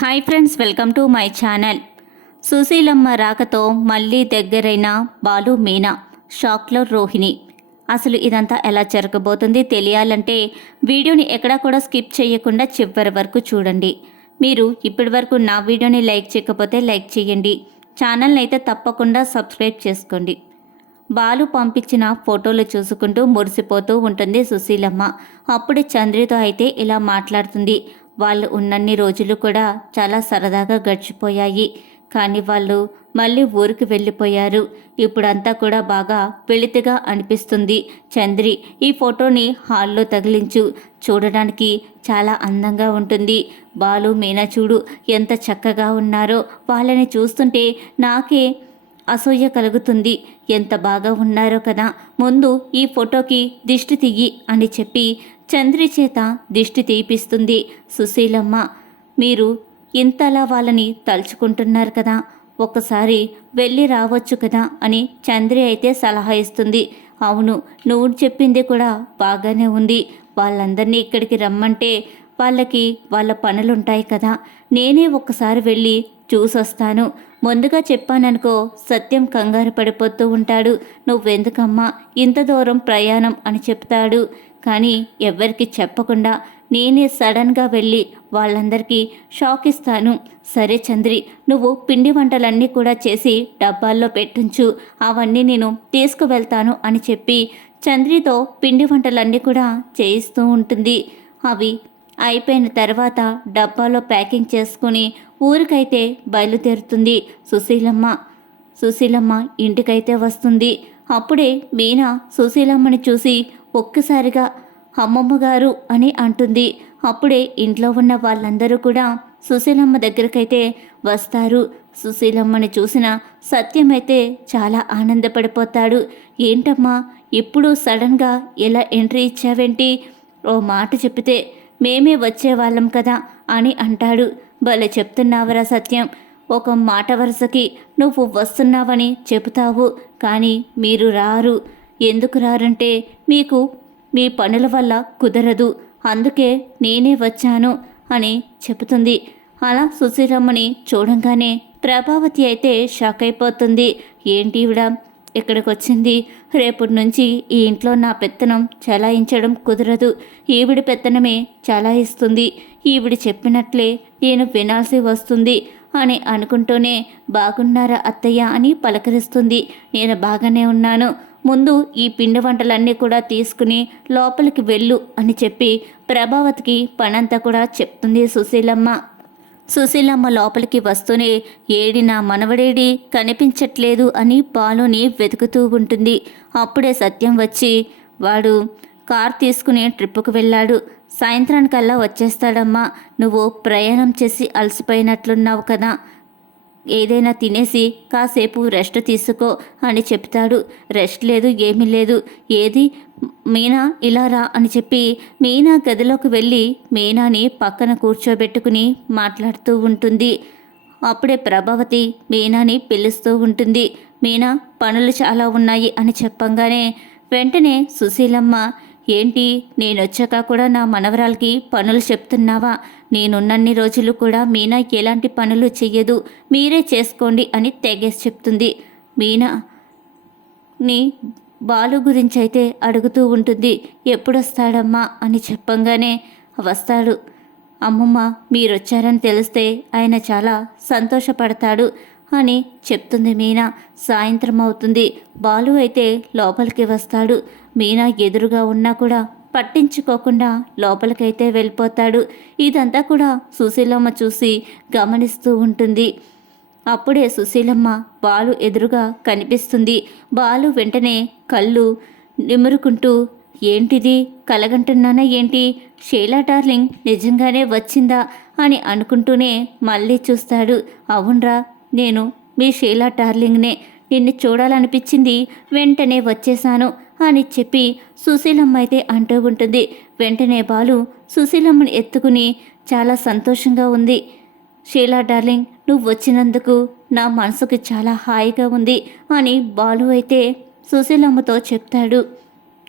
Hi friends welcome to my channel. Susheelamma రాకతో మళ్ళీ దగ్గరైన బాలు మీనా షాక్లో రోహిణి. అసలు ఇదంతా ఎలా జరగబోతుంది తెలియాలంటే వీడియోని ఎక్కడా కూడా స్కిప్ చేయకుండా చివరి వరకు చూడండి. మీరు ఇప్పటి వరకు నా వీడియోని లైక్ చేయకపోతే లైక్ చేయండి. ఛానల్ని అయితే తప్పకుండా సబ్స్క్రైబ్ చేసుకోండి. బాలు పంపించిన ఫోటోలు చూసుకుంటూ మురిసిపోతూ ఉంటుంది సుశీలమ్మ. అప్పుడు చంద్రితో అయితే ఇలా మాట్లాడుతుంది. వాళ్ళు ఉన్నన్ని రోజులు కూడా చాలా సరదాగా గడిచిపోయాయి. కానీ వాళ్ళు మళ్ళీ ఊరికి వెళ్ళిపోయారు. ఇప్పుడంతా కూడా బాగా వెళితిగా అనిపిస్తుంది. చంద్రి ఈ ఫోటోని హాల్లో తగిలించు. చూడడానికి చాలా అందంగా ఉంటుంది. బాలు మీనా చూడు ఎంత చక్కగా ఉన్నారో. వాళ్ళని చూస్తుంటే నాకే అసూయ కలుగుతుంది. ఎంత బాగా ఉన్నారో కదా. ముందు ఈ ఫోటోకి దిష్టి తీయి అని చెప్పి చంద్రి చేత దిష్టి తీపిస్తుంది. సుశీలమ్మ మీరు ఇంతలా వాళ్ళని తలుచుకుంటున్నారు కదా ఒక్కసారి వెళ్ళి రావచ్చు కదా అని చంద్రి అయితే సలహా ఇస్తుంది. అవును నువ్వు చెప్పింది కూడా బాగానే ఉంది. వాళ్ళందరినీ ఇక్కడికి రమ్మంటే వాళ్ళకి వాళ్ళ పనులుంటాయి కదా. నేనే ఒక్కసారి వెళ్ళి చూసొస్తాను. ముందుగా చెప్పాననుకో సత్యం కంగారు పడిపోతూ ఉంటాడు. నువ్వెందుకమ్మా ఇంత దూరం ప్రయాణం అని చెప్తాడు. కానీ ఎవ్వరికి చెప్పకుండా నేనే సడన్గా వెళ్ళి వాళ్ళందరికీ షాక్ ఇస్తాను సరే చంద్రి నువ్వు పిండి వంటలన్నీ కూడా చేసి డబ్బాల్లో పెట్టుంచు. అవన్నీ నేను తీసుకువెళ్తాను అని చెప్పి చంద్రితో పిండి వంటలన్నీ కూడా చేయిస్తూ ఉంటుంది. అవి అయిపోయిన తర్వాత డబ్బాలో ప్యాకింగ్ చేసుకుని ఊరికైతే బయలుదేరుతుంది సుశీలమ్మ. సుశీలమ్మ ఇంటికైతే వస్తుంది. అప్పుడే మీనా సుశీలమ్మని చూసి ఒక్కసారిగా అమ్మమ్మ గారు అని అంటుంది. అప్పుడే ఇంట్లో ఉన్న వాళ్ళందరూ కూడా సుశీలమ్మ దగ్గరకైతే వస్తారు. సుశీలమ్మని చూసిన సత్యమైతే చాలా ఆనందపడిపోతాడు. ఏంటమ్మా ఇప్పుడు సడన్గా ఎలా ఎంట్రీ ఇచ్చావేంటి? ఓ మాట చెప్పితే మేమే వచ్చేవాళ్ళం కదా అని అంటాడు. భలే చెప్తున్నావరా సత్యం. ఒక మాట వరుసకి నువ్వు వస్తున్నావని చెబుతావు. కానీ మీరు రారు. ఎందుకు రారంటే మీకు మీ పనుల వల్ల కుదరదు. అందుకే నేనే వచ్చాను అని చెబుతుంది. అలా సుశీలమ్మని చూడంగానే ప్రభావతి అయితే షాక్ అయిపోతుంది. ఏంటి ఇవిడ ఇక్కడికి వచ్చింది రేపటి నుంచి ఈ ఇంట్లో నా పెత్తనం చలాయించడం కుదరదు. ఈవిడి పెత్తనమే చలాయిస్తుంది. ఈవిడి చెప్పినట్లే నేను వినాల్సి వస్తుంది అని అనుకుంటూనే బాగున్నారా అత్తయ్య అని పలకరిస్తుంది. నేను బాగానే ఉన్నాను. ముందు ఈ పిండి వంటలన్నీ కూడా తీసుకుని లోపలికి వెళ్ళు అని చెప్పి ప్రభావతికి పనంతా కూడా చెప్తుంది సుశీలమ్మ. సుశీలమ్మ లోపలికి వస్తూనే ఏడి నా మనవడేడి కనిపించట్లేదు అని బాలుని వెతుకుతూ ఉంటుంది. అప్పుడే సత్యం వచ్చి వాడు కార్ తీసుకుని ట్రిప్పుకు వెళ్ళాడు. సాయంత్రానికల్లా వచ్చేస్తాడమ్మా. నువ్వు ప్రయాణం చేసి అలసిపోయినట్లున్నావు కదా. ఏదైనా తినేసి కాసేపు రెస్ట్ తీసుకో అని చెప్తాడు. రెస్ట్ లేదు ఏమీ లేదు. ఏది? మీనా ఇలా రా అని చెప్పి మీనా గదిలోకి వెళ్ళి మీనాని పక్కన కూర్చోబెట్టుకుని మాట్లాడుతూ ఉంటుంది. అప్పుడే ప్రభావతి మీనాని పిలుస్తూ ఉంటుంది. మీనా పనులు చాలా ఉన్నాయి అని చెప్పంగానే వెంటనే సుశీలమ్మ ఏంటి? నేనొచ్చాక కూడా నా మనవరాలకి పనులు చెప్తున్నావా? నేనున్నన్ని రోజులు కూడా మీనా ఎలాంటి పనులు చెయ్యదు. మీరే చేసుకోండి అని తెగేసి చెప్తుంది. మీనా నీ బాలు గురించి అయితే అడుగుతూ ఉంటుంది. ఎప్పుడొస్తాడమ్మా అని చెప్పంగానే వస్తాడు. అమ్మమ్మ మీరొచ్చారని తెలిస్తే ఆయన చాలా సంతోషపడతాడు. అని చెప్తుంది మీనా. సాయంత్రం అవుతుంది. బాలు అయితే లోపలికి వస్తాడు. మీనా ఎదురుగా ఉన్నా కూడా పట్టించుకోకుండా లోపలికైతే వెళ్ళిపోతాడు. ఇదంతా కూడా సుశీలమ్మ చూసి గమనిస్తూ ఉంటుంది. అప్పుడే సుశీలమ్మ బాలు ఎదురుగా కనిపిస్తుంది. బాలు వెంటనే కళ్ళు నిమురుకుంటూ ఏంటిది? కలగంటున్నానా ఏంటి? షీలా డార్లింగ్ నిజంగానే వచ్చిందా? అని అనుకుంటూనే మళ్ళీ చూస్తాడు. అవునరా నేను మీ షీలా డార్లింగ్నే నిన్ను చూడాలనిపించింది వెంటనే వచ్చేశాను అని చెప్పి సుశీలమ్మ అయితే అంటూ ఉంటుంది. వెంటనే బాలు సుశీలమ్మని ఎత్తుకుని చాలా సంతోషంగా ఉంది. షీలా డార్లింగ్ నువ్వు వచ్చినందుకు నా మనసుకు చాలా హాయిగా ఉంది అని బాలు అయితే సుశీలమ్మతో చెప్తాడు.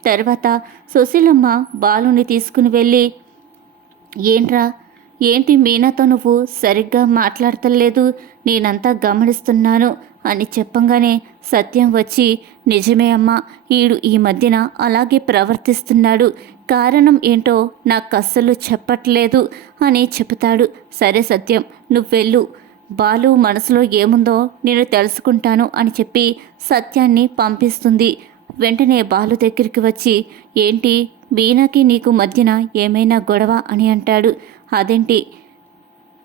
తర్వాత సుశీలమ్మ బాలుని తీసుకుని వెళ్ళి ఏంట్రా ఏంటి మీనాతో నువ్వు సరిగ్గా మాట్లాడతలేదు నేనంతా గమనిస్తున్నాను అని చెప్పంగానే సత్యం వచ్చి నిజమే అమ్మా ఈడు ఈ మధ్యన అలాగే ప్రవర్తిస్తున్నాడు. కారణం ఏంటో నాకు అస్సలు చెప్పట్లేదు అని చెబుతాడు. సరే సత్యం నువ్వెళ్ళు బాలు మనసులో ఏముందో నేను తెలుసుకుంటాను అని చెప్పి సత్యాన్ని పంపిస్తుంది. వెంటనే బాలు దగ్గరికి వచ్చి ఏంటి వీణకి నీకు మధ్యన ఏమైనా గొడవ అని అంటాడు. అదేంటి?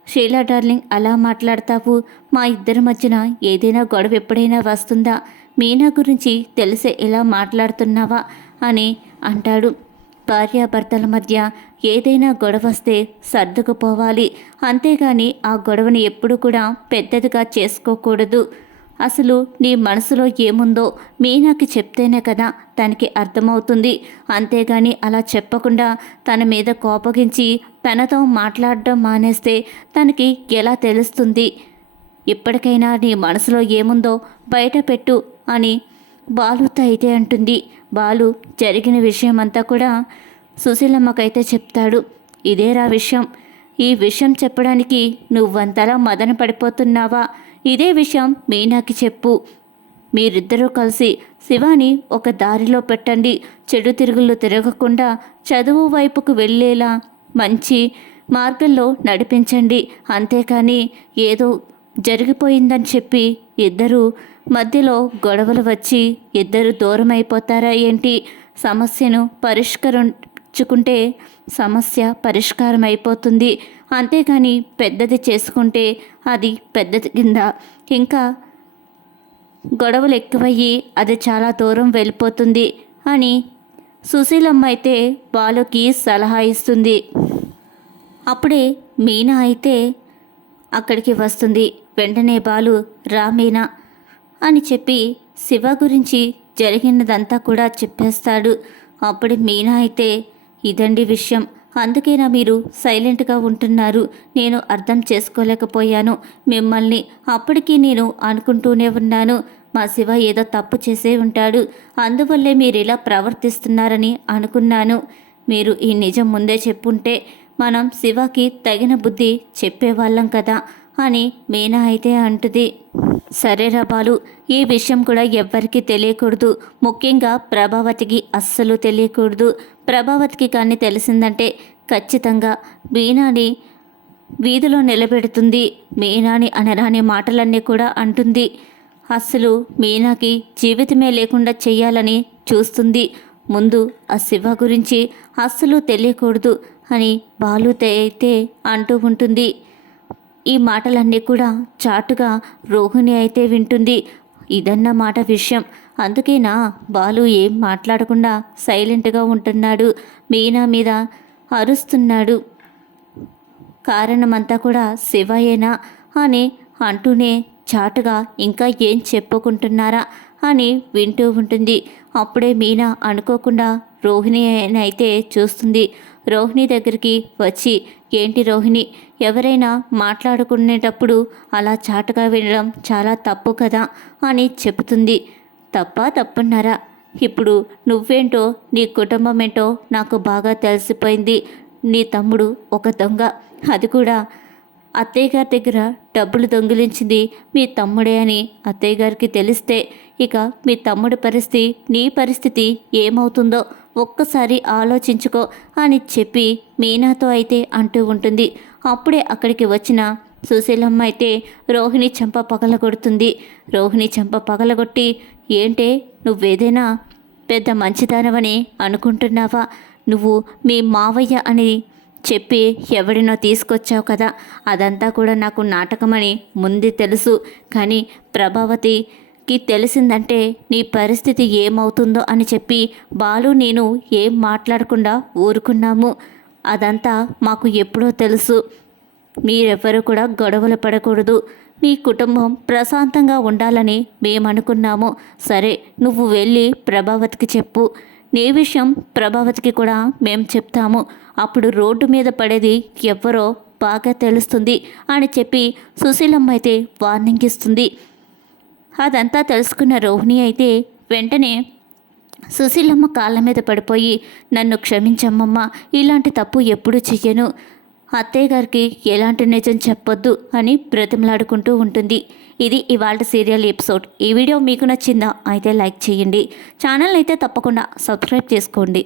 షీలా డార్లింగ్ అలా మాట్లాడతావు? మా ఇద్దరి మధ్యన ఏదైనా గొడవ ఎప్పుడైనా వస్తుందా? మీనా గురించి తెలిసే ఇలా మాట్లాడుతున్నావా? అని అంటాడు. భార్యాభర్తల మధ్య ఏదైనా గొడవ వస్తే సర్దుకుపోవాలి. అంతేగాని ఆ గొడవని ఎప్పుడు కూడా పెద్దదిగా చేసుకోకూడదు. అసలు నీ మనసులో ఏముందో మీనాకి చెప్తేనే కదా తనకి అర్థమవుతుంది. అంతేగాని అలా చెప్పకుండా తన మీద కోపగించి తనతో మాట్లాడడం మానేస్తే తనకి ఎలా తెలుస్తుంది? ఇప్పటికైనా నీ మనసులో ఏముందో బయట పెట్టు అని బాలుతో అయితే అంటుంది. బాలు జరిగిన విషయం అంతా కూడా సుశీలమ్మకైతే చెప్తాడు. ఇదేరా విషయం? ఈ విషయం చెప్పడానికి నువ్వంతలా మదన పడిపోతున్నావా? ఇదే విషయం మీనాకి చెప్పు. మీరిద్దరూ కలిసి శివాని ఒక దారిలో పెట్టండి. చెడు తిరుగుళ్ళు తిరగకుండా చదువు వైపుకు వెళ్ళేలా మంచి మార్గంలో నడిపించండి. అంతేకాని ఏదో జరిగిపోయిందని చెప్పి ఇద్దరు మధ్యలో గొడవలు వచ్చి ఇద్దరు దూరం అయిపోతారా ఏంటి? సమస్యను పరిష్కరించుకుంటే సమస్య పరిష్కారం అయిపోతుంది అంతేగాని పెద్దది చేసుకుంటే అది పెద్దది కింద. ఇంకా గొడవలు ఎక్కువయ్యి అది చాలా దూరం వెళ్ళిపోతుంది అని సుశీలమ్మ అయితే బాలుకి సలహా ఇస్తుంది. అప్పుడే మీనా అయితే అక్కడికి వస్తుంది. వెంటనే బాలు రా మీనా అని చెప్పి శివ గురించి జరిగినదంతా కూడా చెప్పేస్తాడు. అప్పుడు మీనా అయితే ఇదండి విషయం. అందుకేనా మీరు సైలెంట్గా ఉంటున్నారు? నేను అర్థం చేసుకోలేకపోయాను. మిమ్మల్ని అప్పటికి నేను అనుకుంటూనే ఉన్నాను. మా శివ ఏదో తప్పు చేసే ఉంటాడు. అందువల్లే మీరు ఇలా ప్రవర్తిస్తున్నారని అనుకున్నాను. మీరు ఈ నిజం ముందే చెప్పుంటే మనం శివకి తగిన బుద్ధి చెప్పేవాళ్ళం కదా అని మీనా అయితే అంటుంది. సరేరా బాలు ఈ విషయం కూడా ఎవ్వరికీ తెలియకూడదు. ముఖ్యంగా ప్రభావతికి అస్సలు తెలియకూడదు. ప్రభావతికి కానీ తెలిసిందంటే ఖచ్చితంగా మీనాని వీధిలో నిలబెడుతుంది. మీనాని అనరాని మాటలన్నీ కూడా అంటుంది. అస్సలు మీనాకి జీవితమే లేకుండా చేయాలని చూస్తుంది. ముందు ఆ శివ గురించి అస్సలు తెలియకూడదు అని బాలుతే అయితే అంటూ ఉంటుంది. ఈ మాటలన్నీ కూడా చాటుగా రోహిణి అయితే వింటుంది. ఇదన్నమాట విషయం. అందుకేనా బాలు ఏం మాట్లాడకుండా సైలెంట్గా ఉంటున్నాడు. మీనా మీద అరుస్తున్నాడు. కారణమంతా కూడా శివయేనా అని అంటూనే చాటుగా ఇంకా ఏం చెప్పుకుంటున్నారా అని వింటూ ఉంటుంది. అప్పుడే మీనా అనుకోకుండా రోహిణి అయితే చూస్తుంది. రోహిణి దగ్గరికి వచ్చి ఏంటి రోహిణి ఎవరైనా మాట్లాడుకునేటప్పుడు అలా చాటుగా వినడం చాలా తప్పు కదా అని చెబుతుంది. తప్ప తప్పున్నారా? ఇప్పుడు నువ్వేంటో నీ కుటుంబం ఏంటో నాకు బాగా తెలిసిపోయింది. నీ తమ్ముడు ఒక దొంగ. అది కూడా అత్తయ్య గారి దగ్గర డబ్బులు దొంగిలించింది మీ తమ్ముడే అని అత్తయ్య గారికి తెలిస్తే ఇక మీ తమ్ముడి పరిస్థితి నీ పరిస్థితి ఏమవుతుందో ఒక్కసారి ఆలోచించుకో అని చెప్పి మీనాతో అయితే అంటూ ఉంటుంది. అప్పుడే అక్కడికి వచ్చిన సుశీలమ్మ అయితే రోహిణి చెంప పగలగొడుతుంది. రోహిణి చెంప పగలగొట్టి ఏంటే నువ్వేదైనా పెద్ద మంచిదానవని అనుకుంటున్నావా? నువ్వు మీ మావయ్య అని చెప్పి ఎవడినో తీసుకొచ్చావు కదా అదంతా కూడా నాకు నాటకమని ముందే తెలుసు. కానీ ప్రభావతికి తెలిసిందంటే నీ పరిస్థితి ఏమవుతుందో అని చెప్పి బాలు నేను ఏం మాట్లాడకుండా ఊరుకున్నాము. అదంతా మాకు ఎప్పుడో తెలుసు. మీరెవ్వరూ కూడా గొడవలు పడకూడదు. మీ కుటుంబం ప్రశాంతంగా ఉండాలని మేమనుకున్నాము. సరే నువ్వు వెళ్ళి ప్రభావతికి చెప్పు. నీ విషయం ప్రభావతికి కూడా మేము చెప్తాము. అప్పుడు రోడ్డు మీద పడేది ఎవరో బాగా తెలుస్తుంది అని చెప్పి సుశీలమ్మ అయితే వార్నింగ్ ఇస్తుంది. అదంతా తెలుసుకున్న రోహిణి అయితే వెంటనే సుశీలమ్మ కాళ్ళ మీద పడిపోయి నన్ను క్షమించమ్మమ్మ ఇలాంటి తప్పు ఎప్పుడూ చెయ్యను. అత్తయ్య గారికి ఎలాంటి నిజం చెప్పొద్దు అని బ్రతిమలాడుకుంటూ ఉంటుంది. ఇది ఇవాళ సీరియల్ ఎపిసోడ్. ఈ వీడియో మీకు నచ్చిందా? అయితే లైక్ చేయండి. ఛానల్ అయితే తప్పకుండా సబ్స్క్రైబ్ చేసుకోండి.